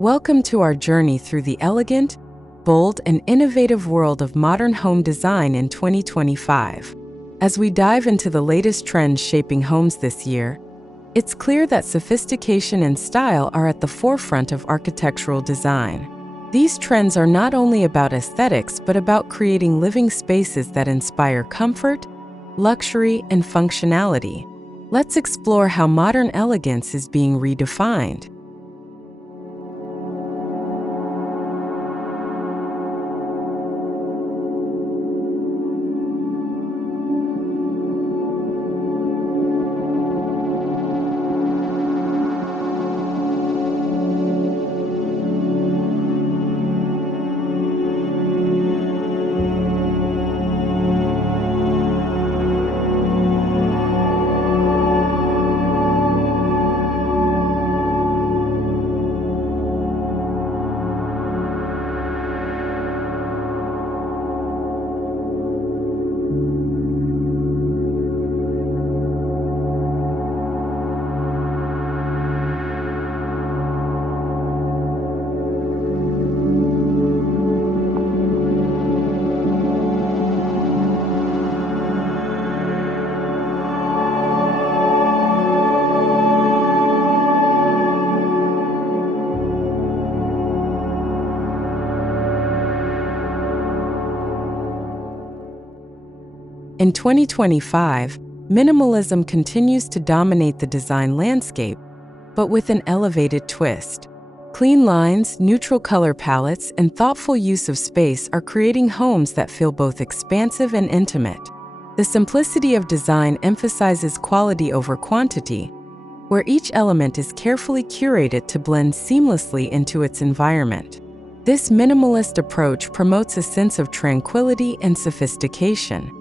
Welcome to our journey through the elegant, bold, and innovative world of modern home design in 2025. As we dive into the latest trends shaping homes this year, it's clear that sophistication and style are at the forefront of architectural design. These trends are not only about aesthetics but about creating living spaces that inspire comfort, luxury, and functionality. Let's explore how modern elegance is being redefined. In 2025, minimalism continues to dominate the design landscape, but with an elevated twist. Clean lines, neutral color palettes, and thoughtful use of space are creating homes that feel both expansive and intimate. The simplicity of design emphasizes quality over quantity, where each element is carefully curated to blend seamlessly into its environment. This minimalist approach promotes a sense of tranquility and sophistication.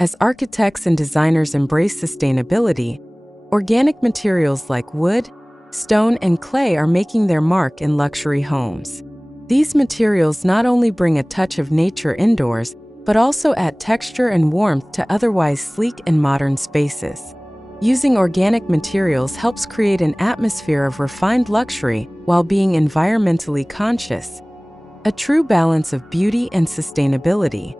As architects and designers embrace sustainability, organic materials like wood, stone, and clay are making their mark in luxury homes. These materials not only bring a touch of nature indoors, but also add texture and warmth to otherwise sleek and modern spaces. Using organic materials helps create an atmosphere of refined luxury while being environmentally conscious, a true balance of beauty and sustainability.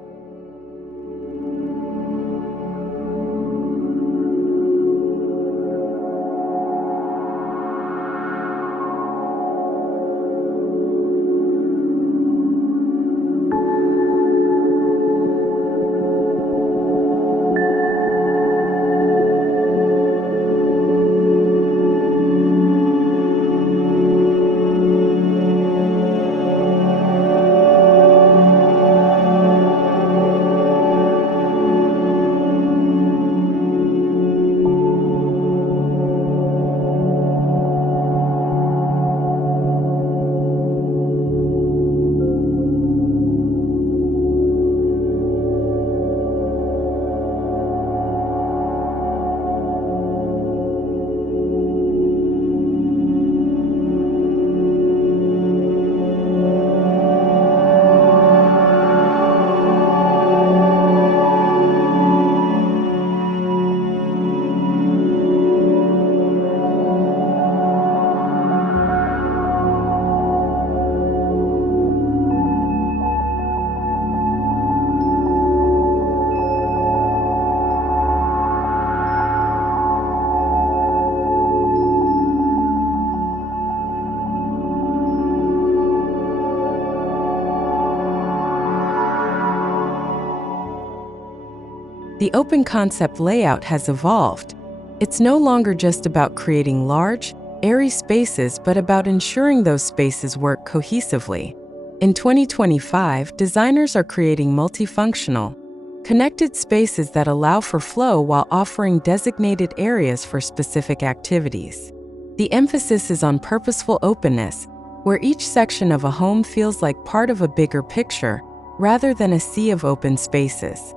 The open concept layout has evolved. It's no longer just about creating large, airy spaces, but about ensuring those spaces work cohesively. In 2025, designers are creating multifunctional, connected spaces that allow for flow while offering designated areas for specific activities. The emphasis is on purposeful openness, where each section of a home feels like part of a bigger picture, rather than a sea of open spaces.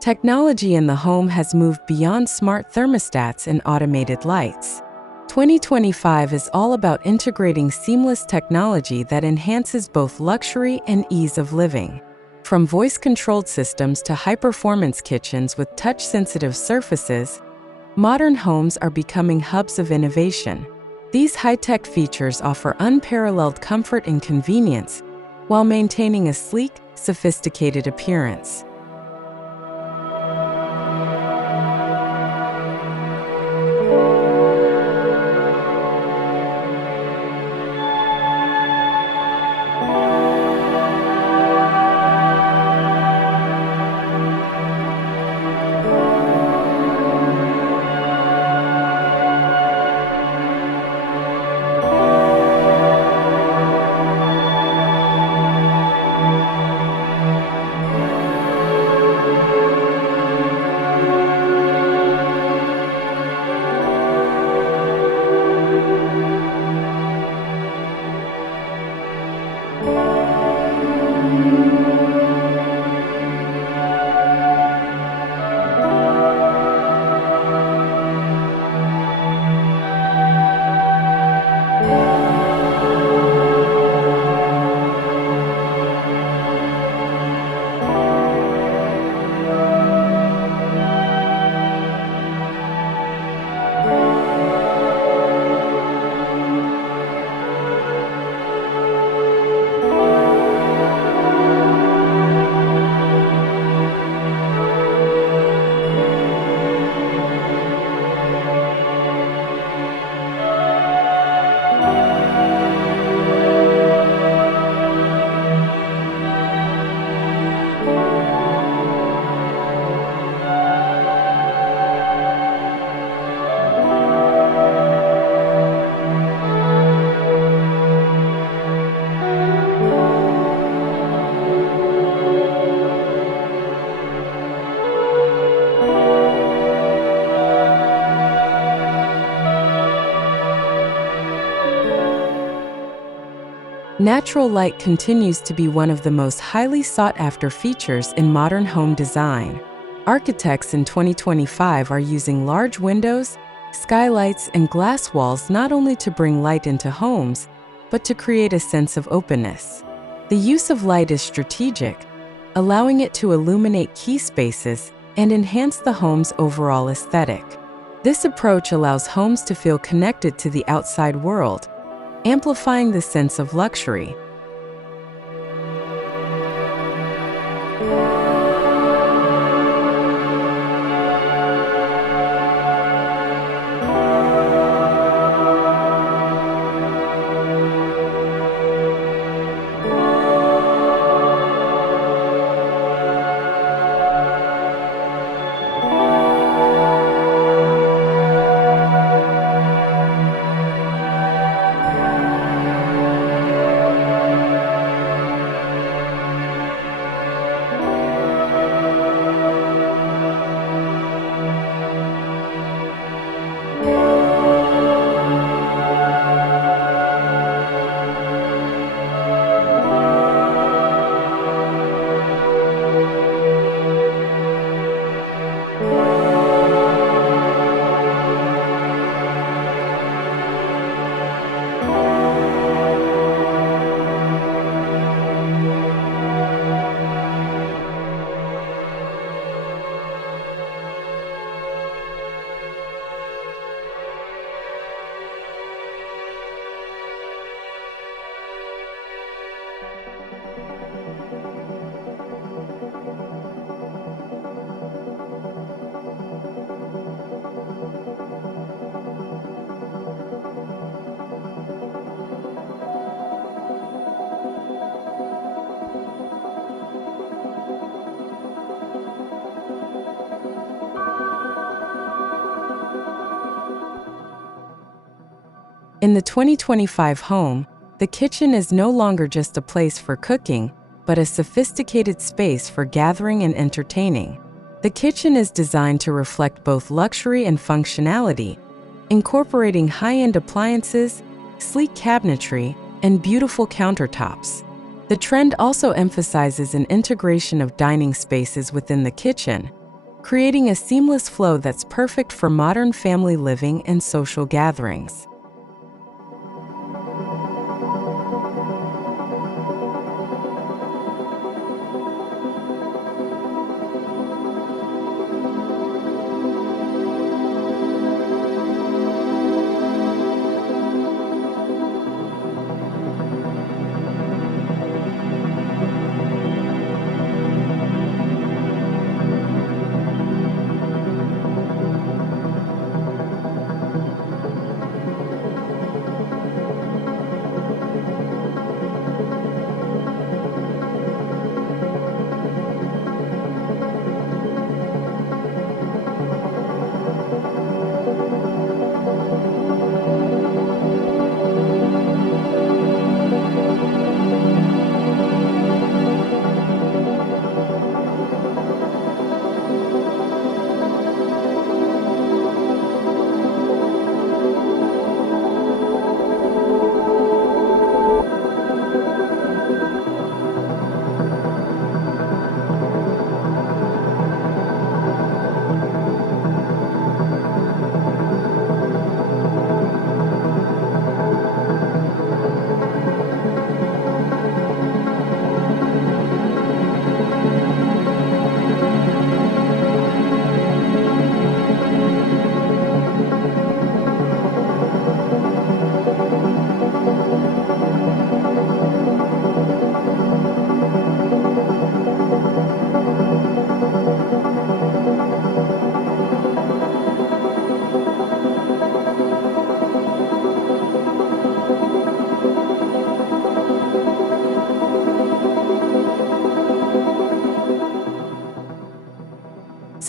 Technology in the home has moved beyond smart thermostats and automated lights. 2025 is all about integrating seamless technology that enhances both luxury and ease of living. From voice-controlled systems to high-performance kitchens with touch-sensitive surfaces, modern homes are becoming hubs of innovation. These high-tech features offer unparalleled comfort and convenience while maintaining a sleek, sophisticated appearance. Natural light continues to be one of the most highly sought-after features in modern home design. Architects in 2025 are using large windows, skylights, and glass walls not only to bring light into homes, but to create a sense of openness. The use of light is strategic, allowing it to illuminate key spaces and enhance the home's overall aesthetic. This approach allows homes to feel connected to the outside world, amplifying the sense of luxury. In the 2025 home, the kitchen is no longer just a place for cooking, but a sophisticated space for gathering and entertaining. The kitchen is designed to reflect both luxury and functionality, incorporating high-end appliances, sleek cabinetry, and beautiful countertops. The trend also emphasizes an integration of dining spaces within the kitchen, creating a seamless flow that's perfect for modern family living and social gatherings.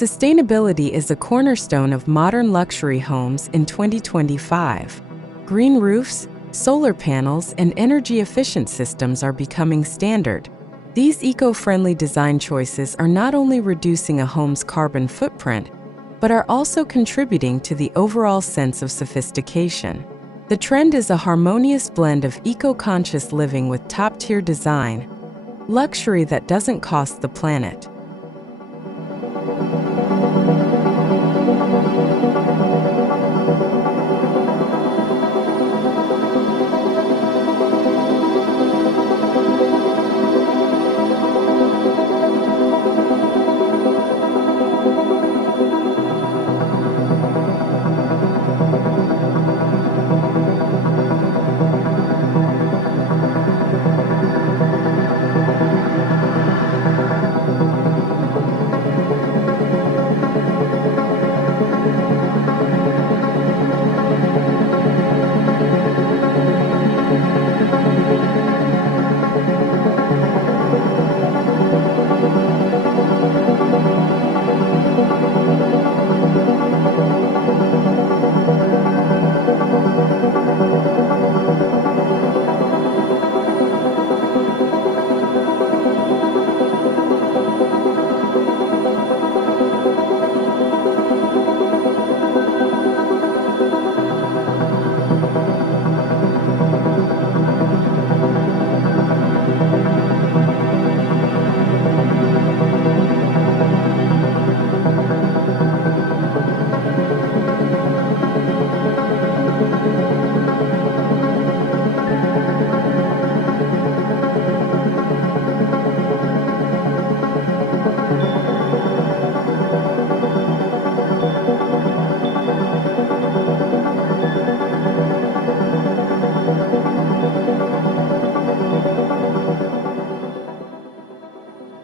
Sustainability is a cornerstone of modern luxury homes in 2025. Green roofs, solar panels, and energy-efficient systems are becoming standard. These eco-friendly design choices are not only reducing a home's carbon footprint, but are also contributing to the overall sense of sophistication. The trend is a harmonious blend of eco-conscious living with top-tier design, luxury that doesn't cost the planet.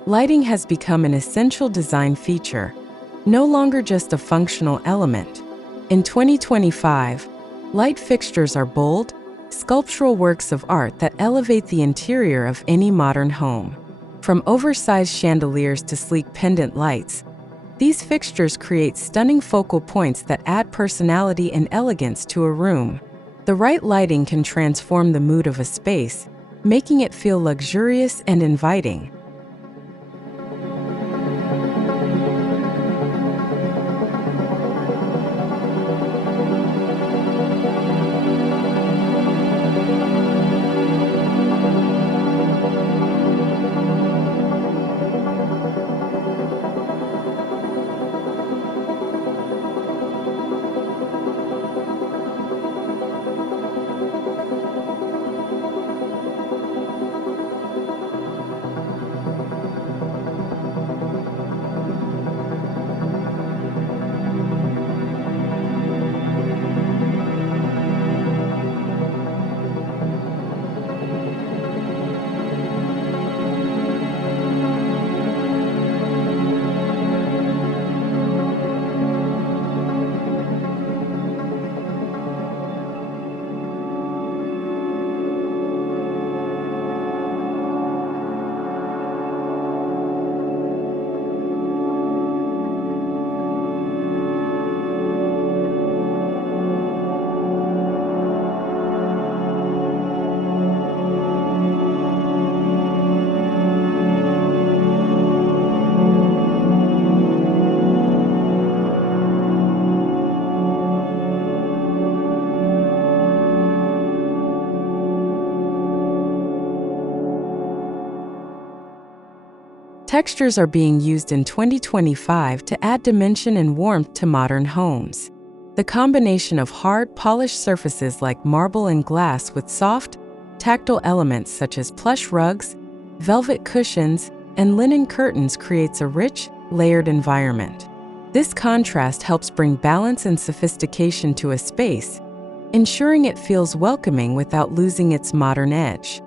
Lighting has become an essential design feature, no longer just a functional element. In 2025, light fixtures are bold, sculptural works of art that elevate the interior of any modern home. From oversized chandeliers to sleek pendant lights, these fixtures create stunning focal points that add personality and elegance to a room. The right lighting can transform the mood of a space, making it feel luxurious and inviting. Textures are being used in 2025 to add dimension and warmth to modern homes. The combination of hard, polished surfaces like marble and glass with soft, tactile elements such as plush rugs, velvet cushions, and linen curtains creates a rich, layered environment. This contrast helps bring balance and sophistication to a space, ensuring it feels welcoming without losing its modern edge.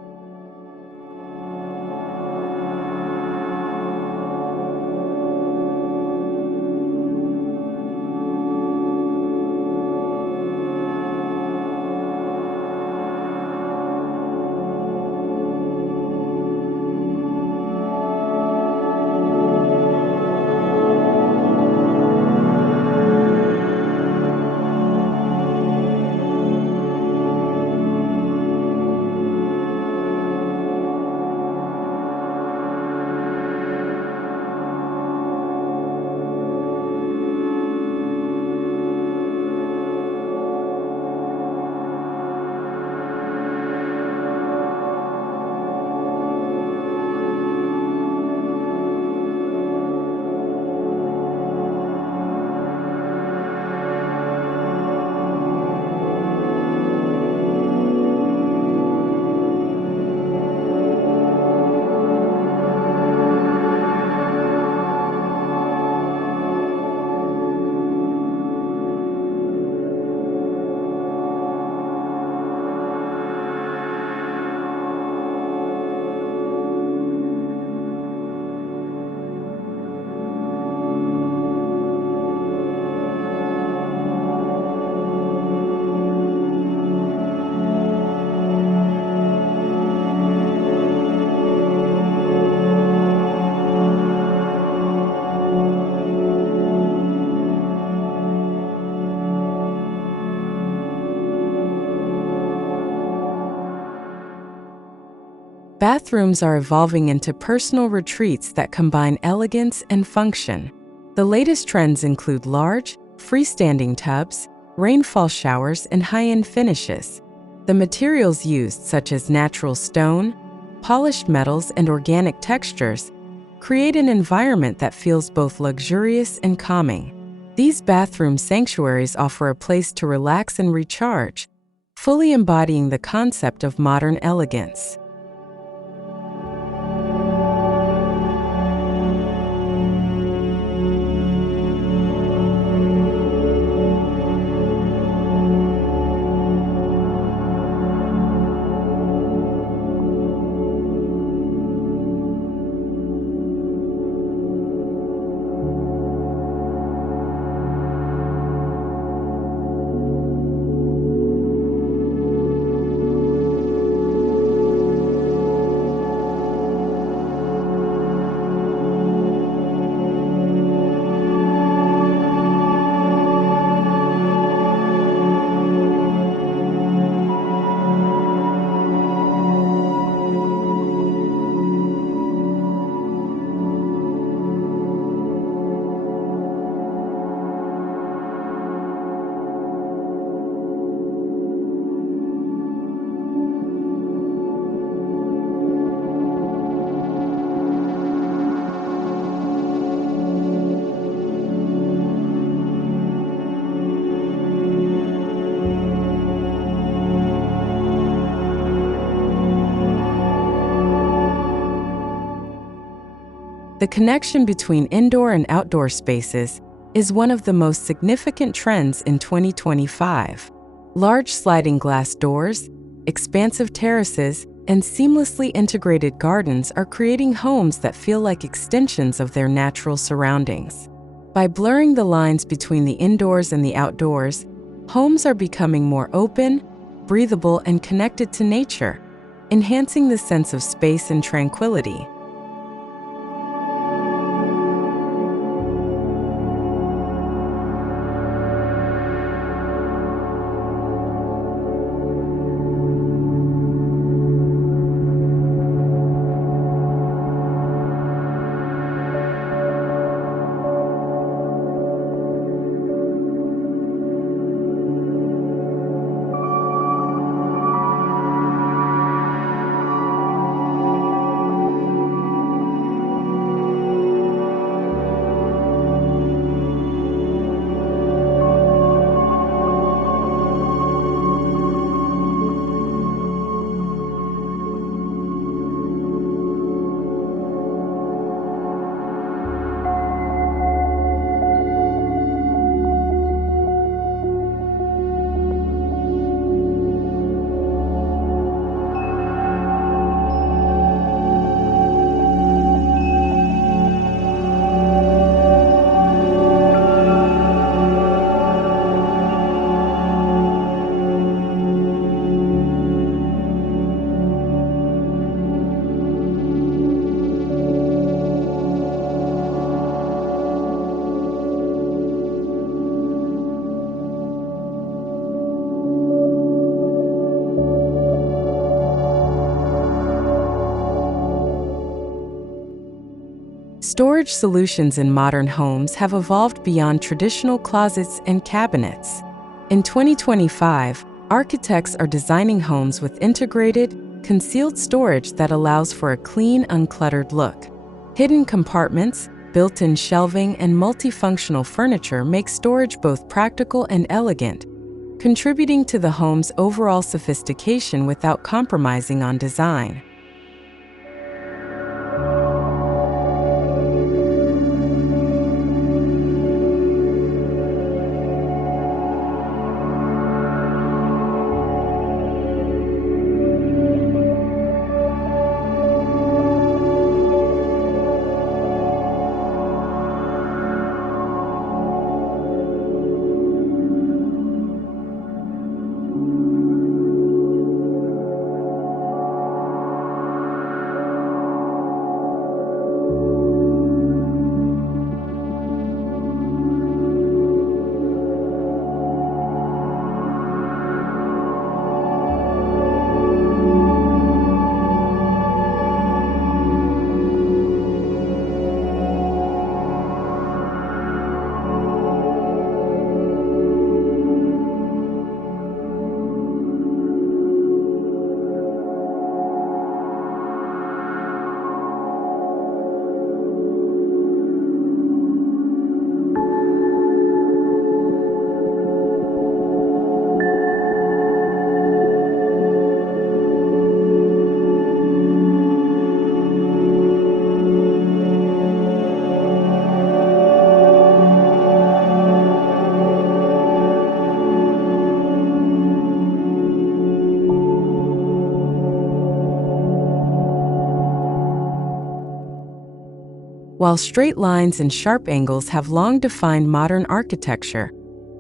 Bathrooms are evolving into personal retreats that combine elegance and function. The latest trends include large, freestanding tubs, rainfall showers, and high-end finishes. The materials used, such as natural stone, polished metals, and organic textures, create an environment that feels both luxurious and calming. These bathroom sanctuaries offer a place to relax and recharge, fully embodying the concept of modern elegance. The connection between indoor and outdoor spaces is one of the most significant trends in 2025. Large sliding glass doors, expansive terraces, and seamlessly integrated gardens are creating homes that feel like extensions of their natural surroundings. By blurring the lines between the indoors and the outdoors, homes are becoming more open, breathable, and connected to nature, enhancing the sense of space and tranquility. Storage solutions in modern homes have evolved beyond traditional closets and cabinets. In 2025, architects are designing homes with integrated, concealed storage that allows for a clean, uncluttered look. Hidden compartments, built-in shelving, and multifunctional furniture make storage both practical and elegant, contributing to the home's overall sophistication without compromising on design. While straight lines and sharp angles have long defined modern architecture,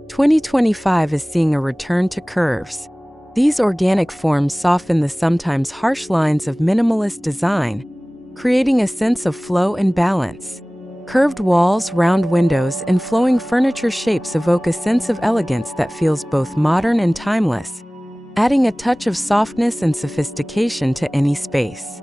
2025 is seeing a return to curves. These organic forms soften the sometimes harsh lines of minimalist design, creating a sense of flow and balance. Curved walls, round windows, and flowing furniture shapes evoke a sense of elegance that feels both modern and timeless, adding a touch of softness and sophistication to any space.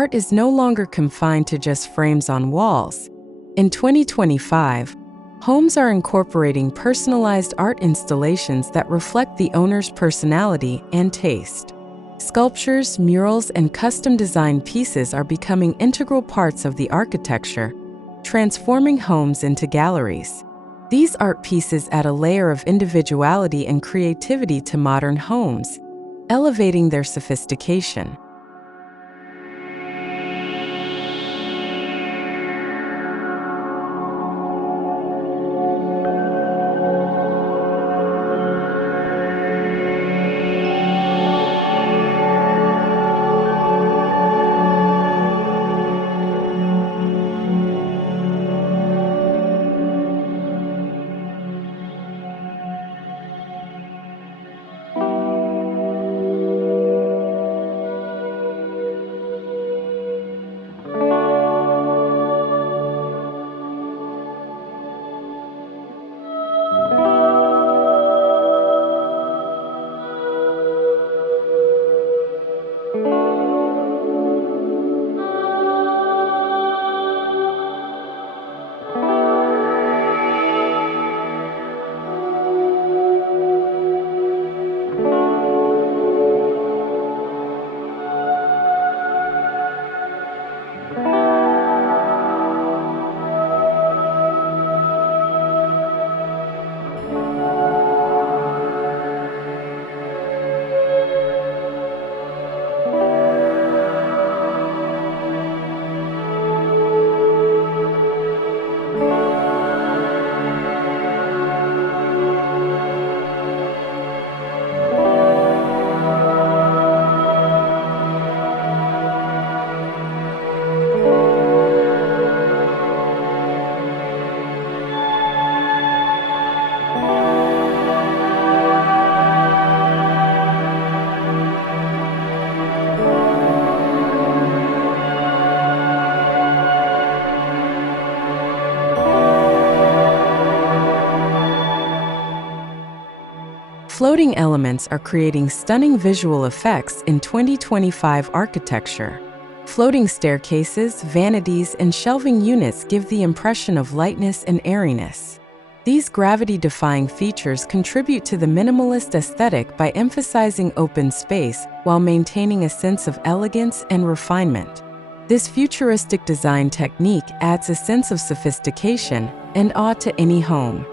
art is no longer confined to just frames on walls. In 2025, homes are incorporating personalized art installations that reflect the owner's personality and taste. Sculptures, murals, and custom-designed pieces are becoming integral parts of the architecture, transforming homes into galleries. These art pieces add a layer of individuality and creativity to modern homes, elevating their sophistication. Floating elements are creating stunning visual effects in 2025 architecture. Floating staircases, vanities, and shelving units give the impression of lightness and airiness. These gravity-defying features contribute to the minimalist aesthetic by emphasizing open space while maintaining a sense of elegance and refinement. This futuristic design technique adds a sense of sophistication and awe to any home.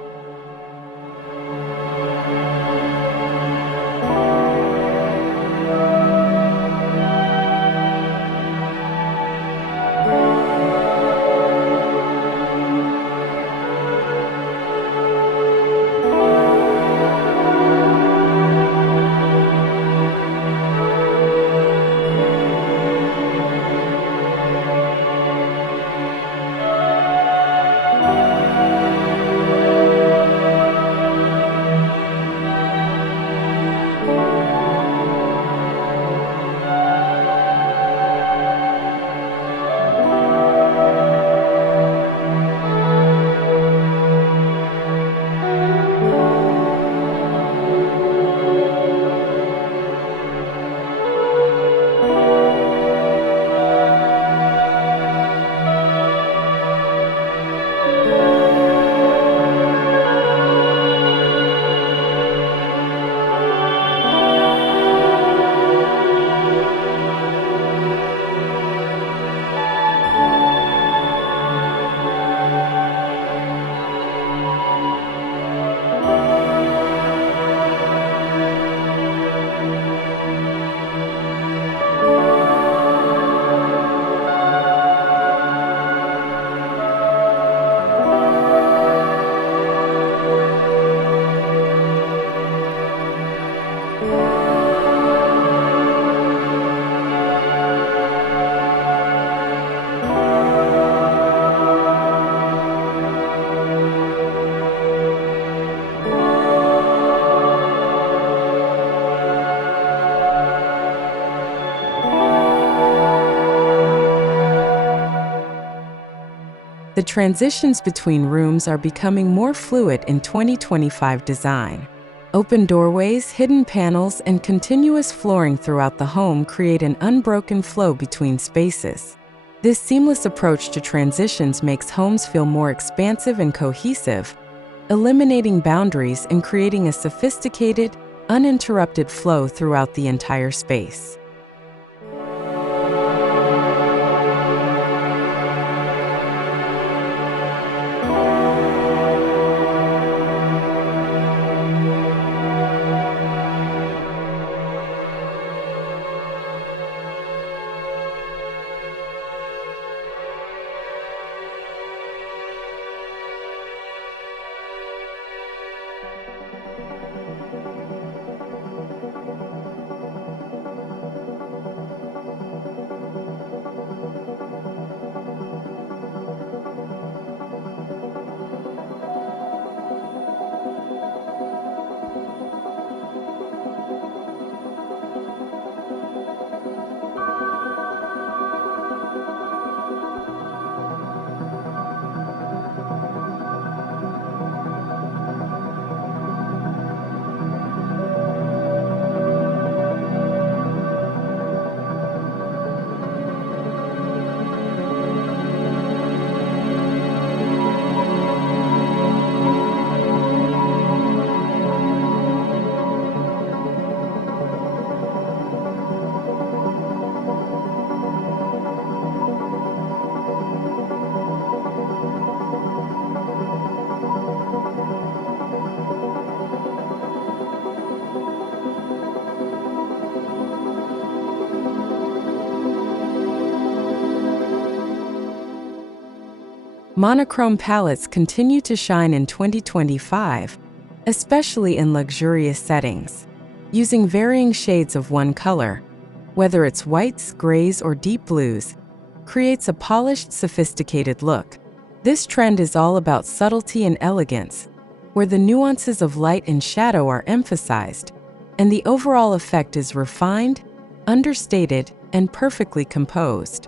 The transitions between rooms are becoming more fluid in 2025 design. Open doorways, hidden panels, and continuous flooring throughout the home create an unbroken flow between spaces. This seamless approach to transitions makes homes feel more expansive and cohesive, eliminating boundaries and creating a sophisticated, uninterrupted flow throughout the entire space. Monochrome palettes continue to shine in 2025, especially in luxurious settings. Using varying shades of one color, whether it's whites, grays, or deep blues, creates a polished, sophisticated look. This trend is all about subtlety and elegance, where the nuances of light and shadow are emphasized, and the overall effect is refined, understated, and perfectly composed.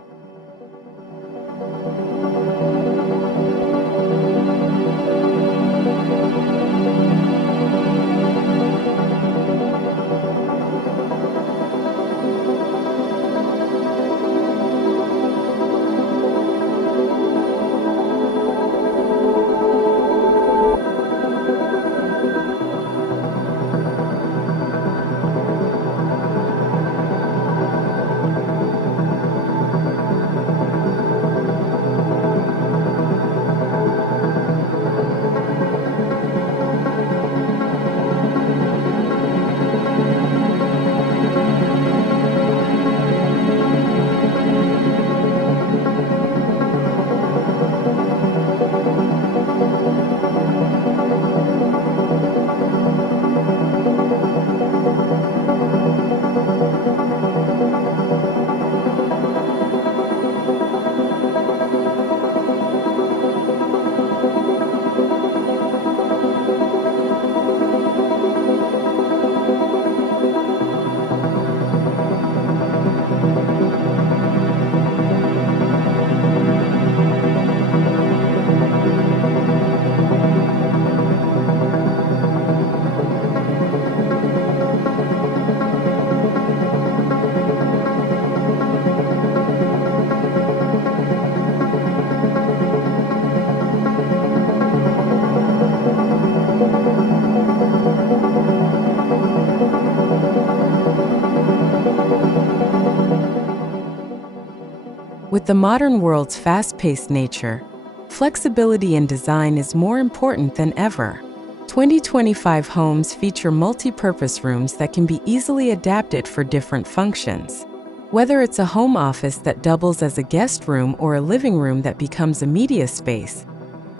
With the modern world's fast-paced nature, flexibility in design is more important than ever. 2025 homes feature multi-purpose rooms that can be easily adapted for different functions. Whether it's a home office that doubles as a guest room or a living room that becomes a media space,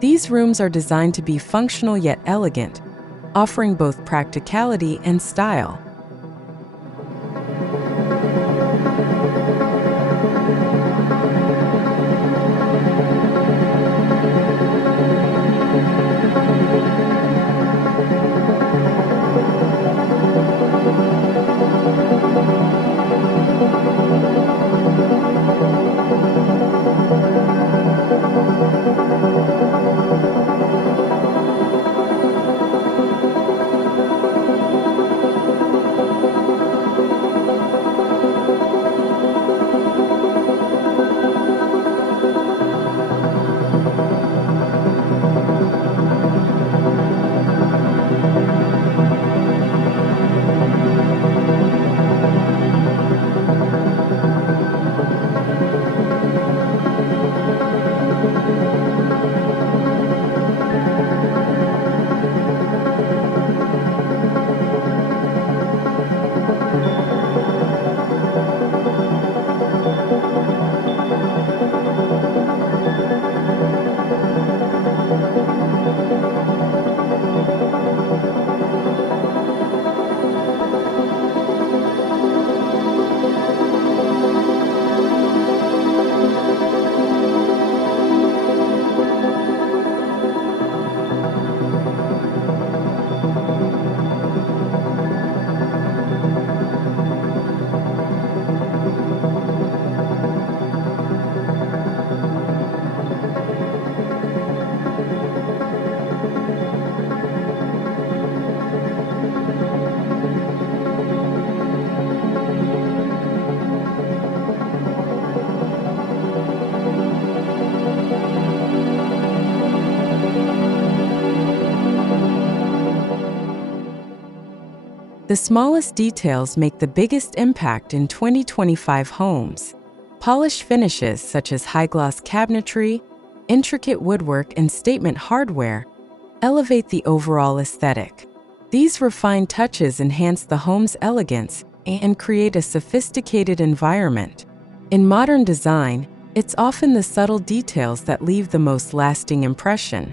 these rooms are designed to be functional yet elegant, offering both practicality and style. The smallest details make the biggest impact in 2025 homes. Polished finishes such as high-gloss cabinetry, intricate woodwork, and statement hardware elevate the overall aesthetic. These refined touches enhance the home's elegance and create a sophisticated environment. In modern design, it's often the subtle details that leave the most lasting impression.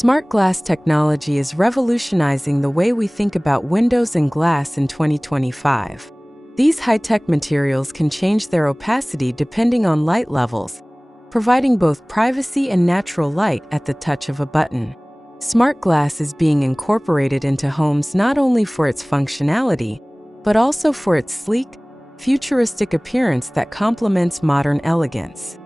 Smart glass technology is revolutionizing the way we think about windows and glass in 2025. These high-tech materials can change their opacity depending on light levels, providing both privacy and natural light at the touch of a button. Smart glass is being incorporated into homes not only for its functionality, but also for its sleek, futuristic appearance that complements modern elegance.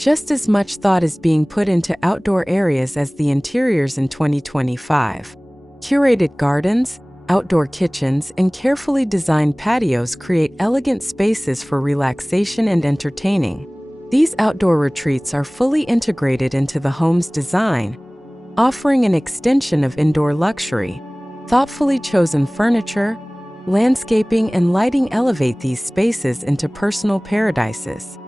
Just as much thought is being put into outdoor areas as the interiors in 2025. Curated gardens, outdoor kitchens, and carefully designed patios create elegant spaces for relaxation and entertaining. These outdoor retreats are fully integrated into the home's design, offering an extension of indoor luxury. Thoughtfully chosen furniture, landscaping, and lighting elevate these spaces into personal paradises.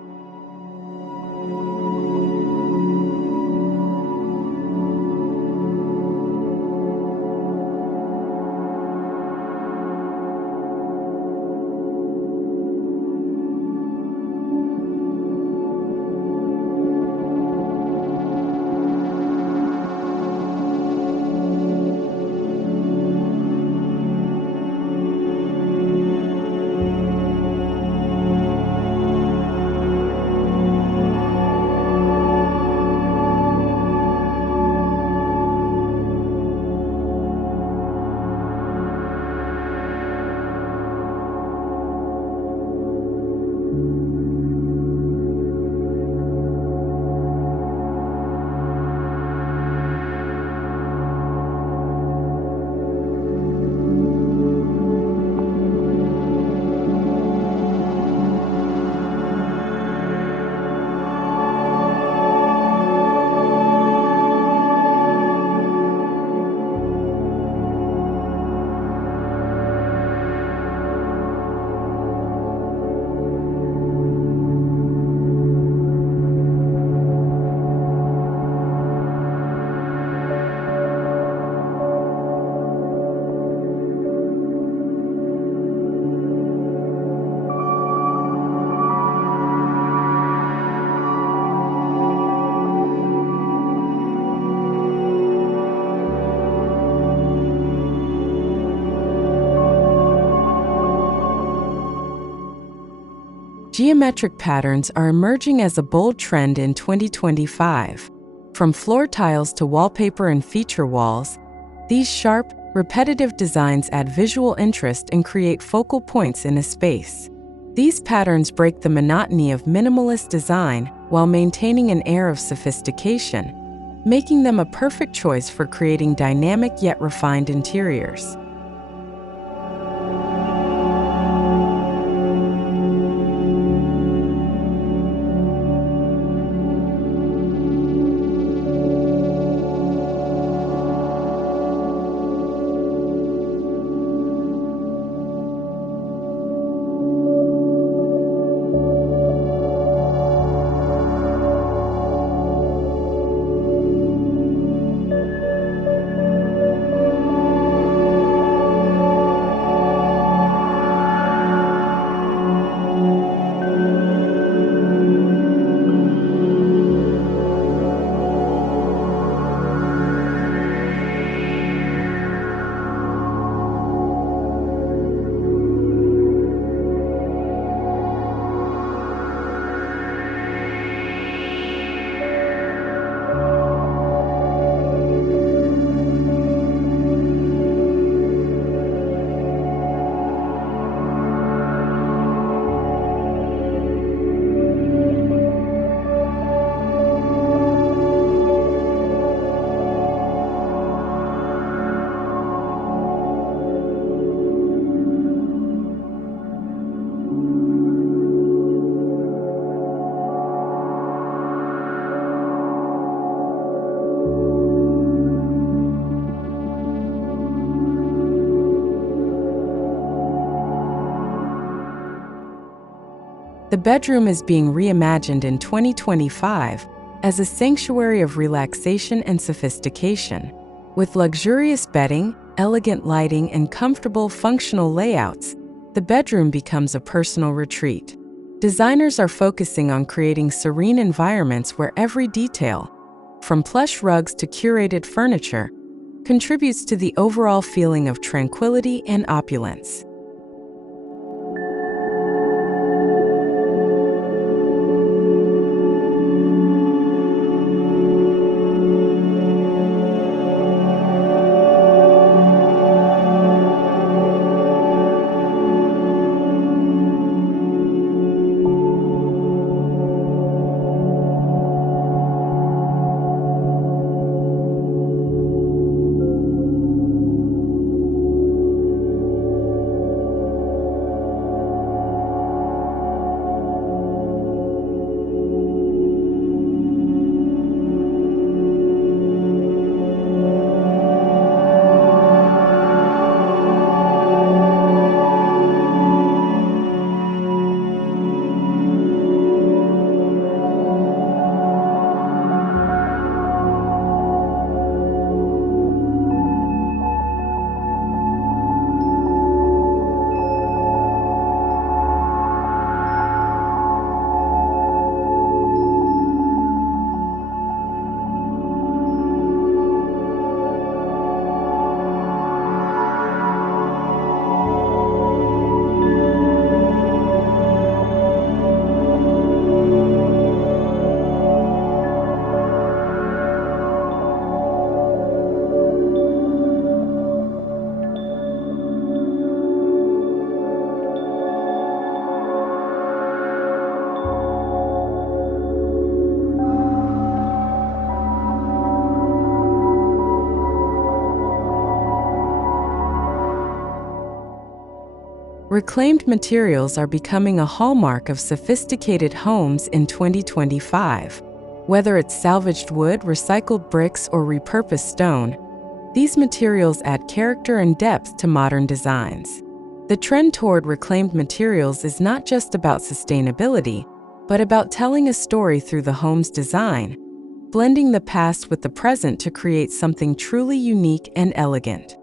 Geometric patterns are emerging as a bold trend in 2025. From floor tiles to wallpaper and feature walls, these sharp, repetitive designs add visual interest and create focal points in a space. These patterns break the monotony of minimalist design while maintaining an air of sophistication, making them a perfect choice for creating dynamic yet refined interiors. The bedroom is being reimagined in 2025 as a sanctuary of relaxation and sophistication. With luxurious bedding, elegant lighting, and comfortable, functional layouts, the bedroom becomes a personal retreat. Designers are focusing on creating serene environments where every detail, from plush rugs to curated furniture, contributes to the overall feeling of tranquility and opulence. Reclaimed materials are becoming a hallmark of sophisticated homes in 2025. Whether it's salvaged wood, recycled bricks, or repurposed stone, these materials add character and depth to modern designs. The trend toward reclaimed materials is not just about sustainability, but about telling a story through the home's design, blending the past with the present to create something truly unique and elegant.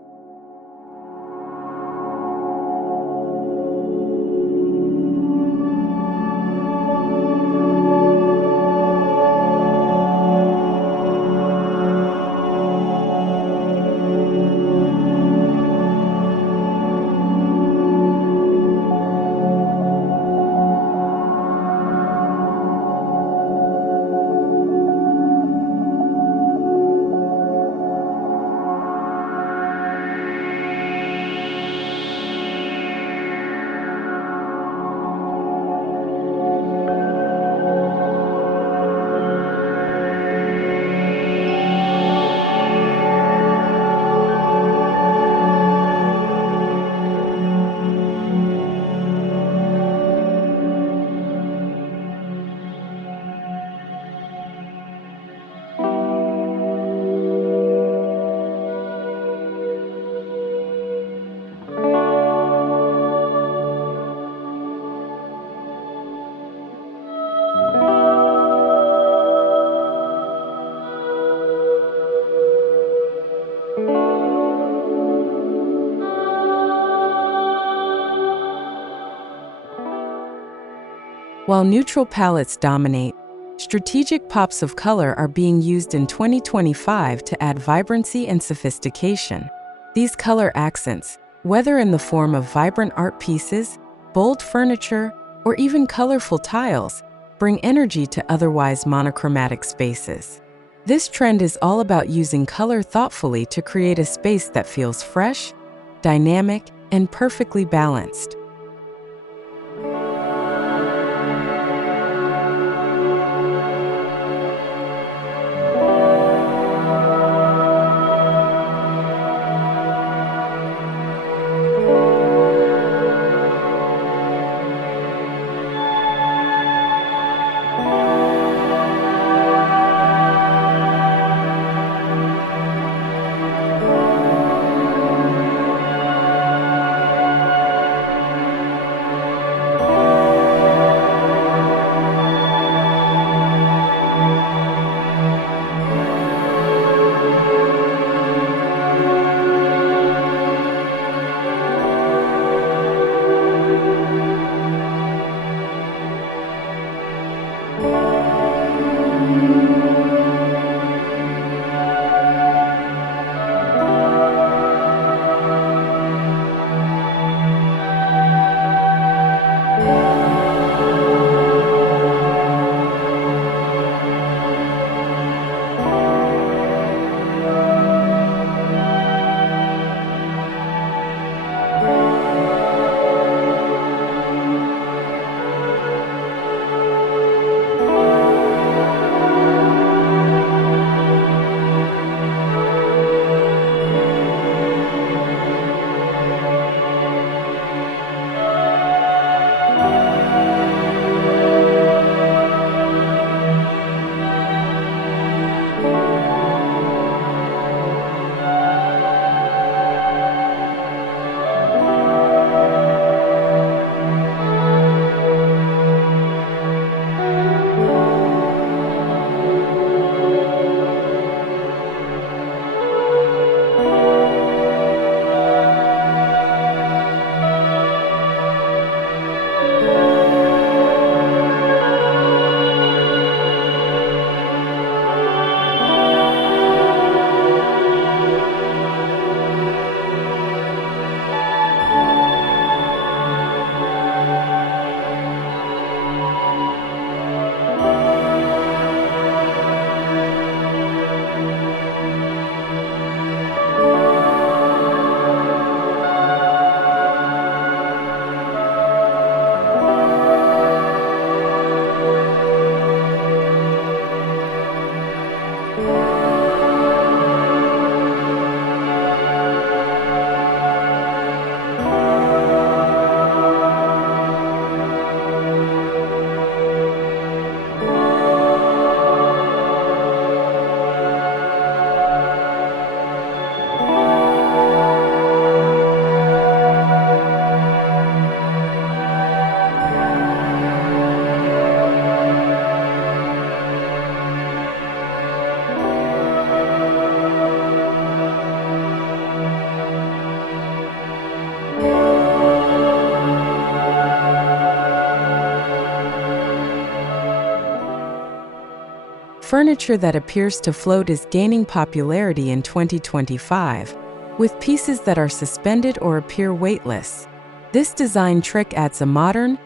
While neutral palettes dominate, strategic pops of color are being used in 2025 to add vibrancy and sophistication. These color accents, whether in the form of vibrant art pieces, bold furniture, or even colorful tiles, bring energy to otherwise monochromatic spaces. This trend is all about using color thoughtfully to create a space that feels fresh, dynamic, and perfectly balanced. Furniture that appears to float is gaining popularity in 2025, with pieces that are suspended or appear weightless. This design trick adds a modern,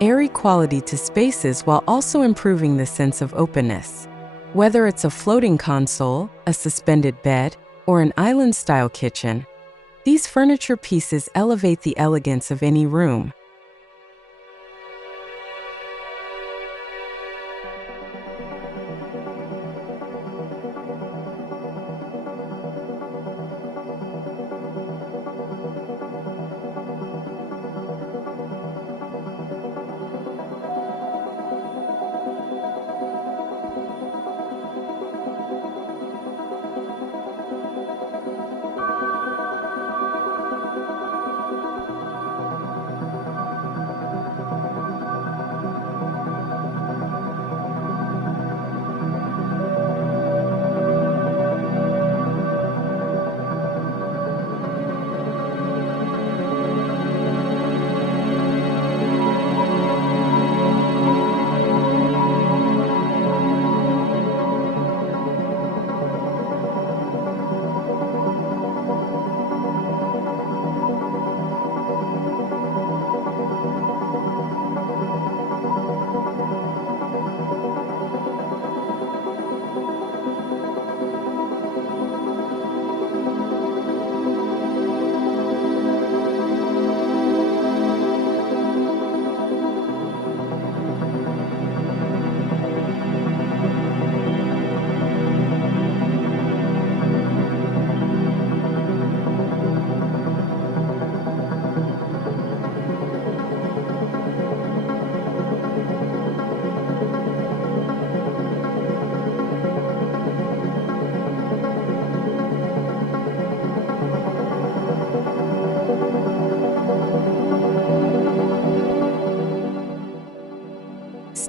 airy quality to spaces while also improving the sense of openness. Whether it's a floating console, a suspended bed, or an island-style kitchen, these furniture pieces elevate the elegance of any room.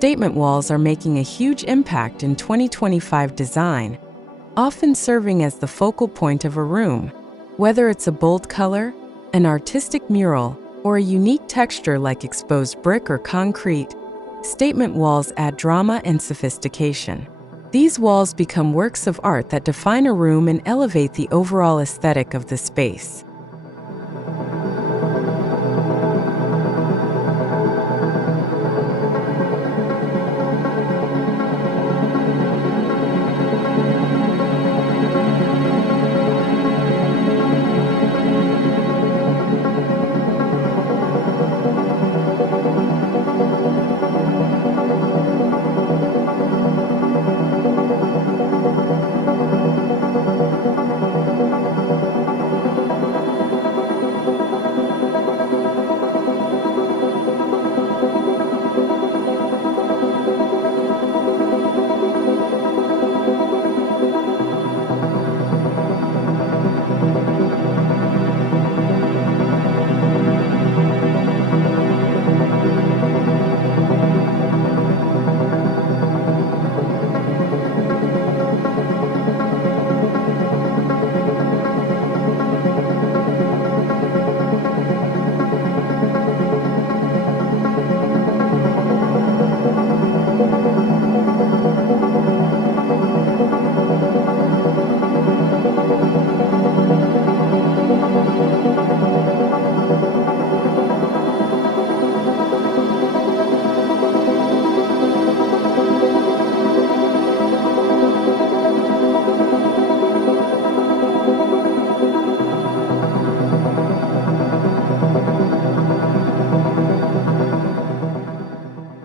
Statement walls are making a huge impact in 2025 design, often serving as the focal point of a room. Whether it's a bold color, an artistic mural, or a unique texture like exposed brick or concrete, statement walls add drama and sophistication. These walls become works of art that define a room and elevate the overall aesthetic of the space.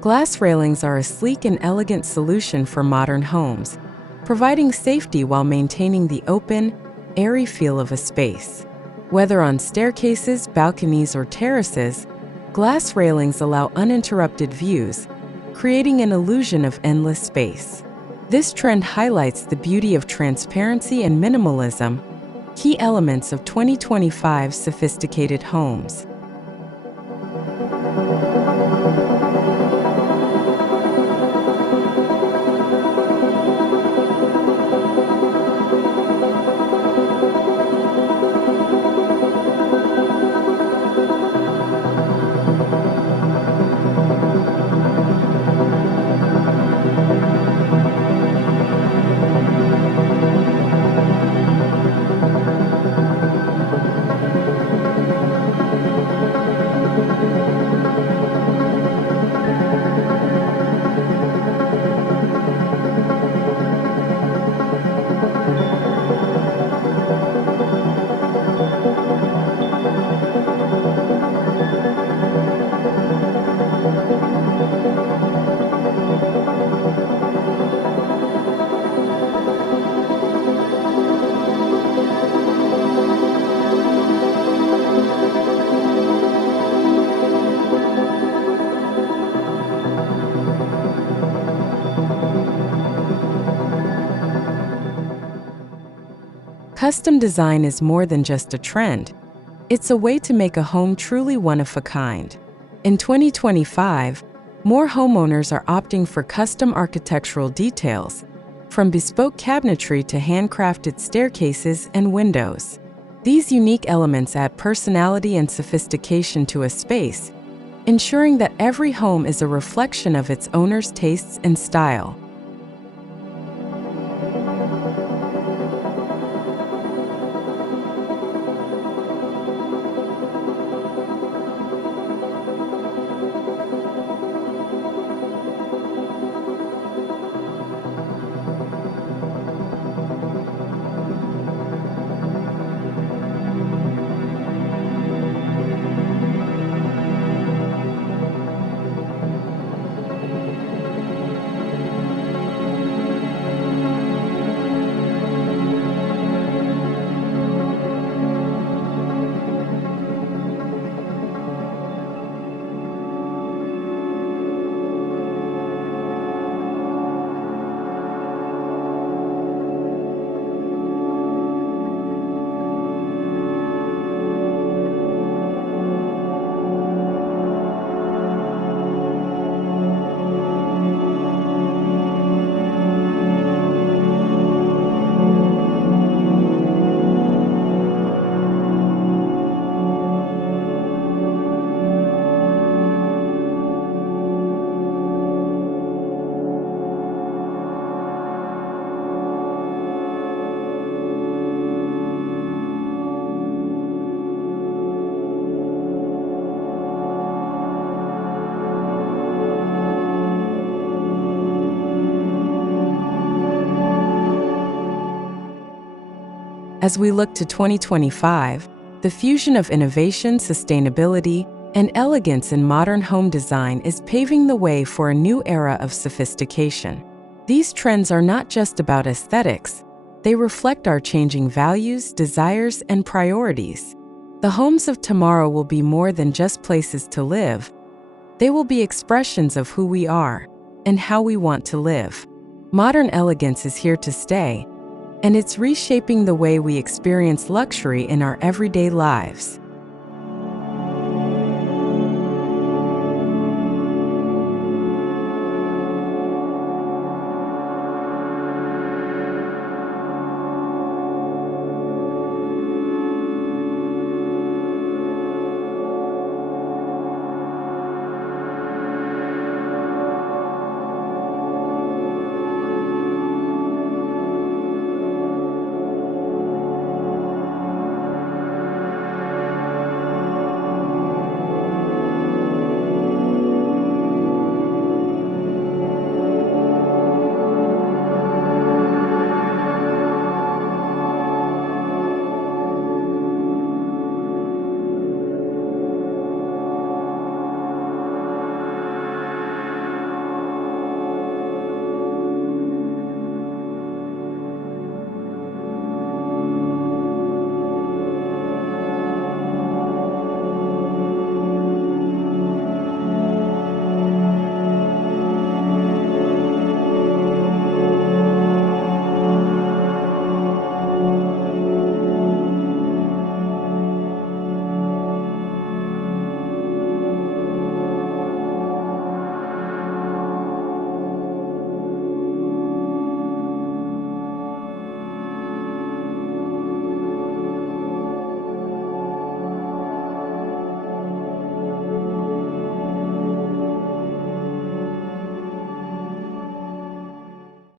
Glass railings are a sleek and elegant solution for modern homes, providing safety while maintaining the open, airy feel of a space. Whether on staircases, balconies, or terraces, glass railings allow uninterrupted views, creating an illusion of endless space. This trend highlights the beauty of transparency and minimalism, key elements of 2025 sophisticated homes. Custom design is more than just a trend. It's a way to make a home truly one of a kind. In 2025, more homeowners are opting for custom architectural details, from bespoke cabinetry to handcrafted staircases and windows. These unique elements add personality and sophistication to a space, ensuring that every home is a reflection of its owner's tastes and style. As we look to 2025, the fusion of innovation, sustainability, and elegance in modern home design is paving the way for a new era of sophistication. These trends are not just about aesthetics, they reflect our changing values, desires, and priorities. The homes of tomorrow will be more than just places to live. They will be expressions of who we are and how we want to live. Modern elegance is here to stay, and it's reshaping the way we experience luxury in our everyday lives.